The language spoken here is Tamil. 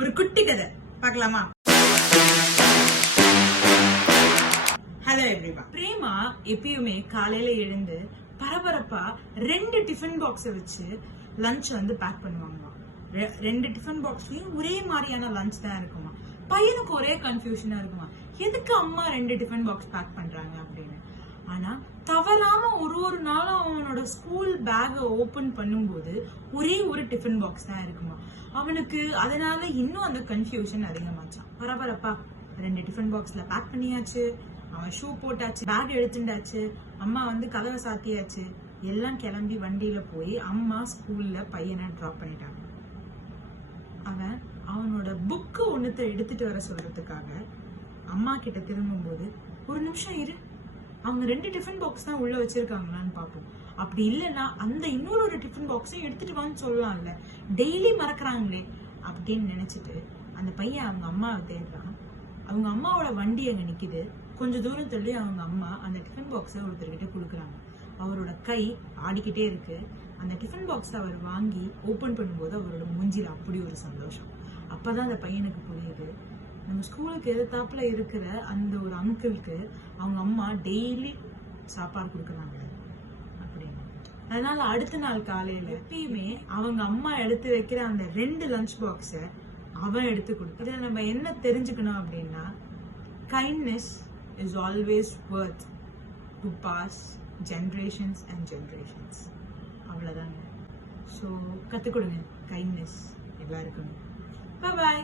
ஒரு குட்டி கதை பார்க்கலாமா? Hello everyone. பிரேமா எப்பயுமே காலையில எழுந்து பரபரப்பா 2 டிஃபன் பாக்ஸை வச்சு லஞ்ச் பேக் பண்ணுவாங்க. 2 டிஃபன் பாக்ஸ்லயும் ஒரே மாதிரியான லஞ்ச் தான் இருக்குமா. பையனுக்கு ஒரே கன்ஃபியூஷனா இருக்குமா, எதுக்கு அம்மா 2 டிஃபன் பாக்ஸ் பேக் பண்றாங்க அப்படின்னு. ஆனா தவறாம ஒரு நாளும் அவனோட ஸ்கூல் பேக் ஓபன் பண்ணும்போது ஒரே ஒரு டிஃபன் பாக்ஸ் தான் இருக்குமா. அவனுக்கு அதனால இன்னும் அந்த கன்ஃபியூஷன் அதிகமாச்சான். பரபரப்பா 2 டிஃபன் பாக்ஸ்ல பேக் பண்ணியாச்சு, அவன் ஷூ போட்டாச்சு, பேக் எடுத்துட்டாச்சு, அம்மா கதவை சாத்தியாச்சு, எல்லாம் கிளம்பி வண்டியில போய் அம்மா ஸ்கூல்ல பையனை டிராப் பண்ணிட்டாங்க. அவன் அவனோட புக்கு ஒண்ணுத்த எடுத்துட்டு வர சொல்றதுக்காக அம்மா கிட்ட திரும்பும் போது, ஒரு நிமிஷம் இரு, அவங்க 2 டிஃபன் பாக்ஸ் தான் உள்ள வச்சிருக்காங்களான்னு பாப்போம். அப்படி இல்லைன்னா அந்த இன்னொரு டிஃபன் பாக்ஸையும் எடுத்துட்டு வான்னு சொல்லலாம்ல, டெய்லி மறக்கிறாங்களே அப்படின்னு நினைச்சிட்டு அந்த பையன் அவங்க அம்மாவை தேடுறான். அவங்க அம்மாவோட வண்டி அங்க நிக்குது. கொஞ்ச தூரம் தள்ளி அவங்க அம்மா அந்த டிஃபன் பாக்ஸை ஒருத்தர்கிட்ட கொடுக்குறாங்க. அவரோட கை ஆடிக்கிட்டே இருக்கு. அந்த டிஃபன் பாக்ஸ் அவர் வாங்கி ஓபன் பண்ணும்போது அவரோட மூஞ்சில அப்படி ஒரு சந்தோஷம். அப்பதான் அந்த பையனுக்கு புரியுது, நம்ம ஸ்கூலுக்கு எதிர்த்தாப்புல இருக்கிற அந்த ஒரு அங்கிளுக்கு அவங்க அம்மா டெய்லி சாப்பாடு கொடுக்குறாங்க அப்படின்னு. அதனால அடுத்த நாள் காலையில எப்பயுமே அவங்க அம்மா எடுத்து வைக்கிற அந்த 2 லஞ்ச் பாக்ஸ அவன் எடுத்து கொடுத்து. இதுல நம்ம என்ன தெரிஞ்சுக்கணும் அப்படின்னா, kindness is always worth to pass generations and generations. அவ்வளவுதாங்க. ஸோ கற்றுக் கொடுங்க கைண்ட்னஸ் எல்லாருக்கும். Bye bye.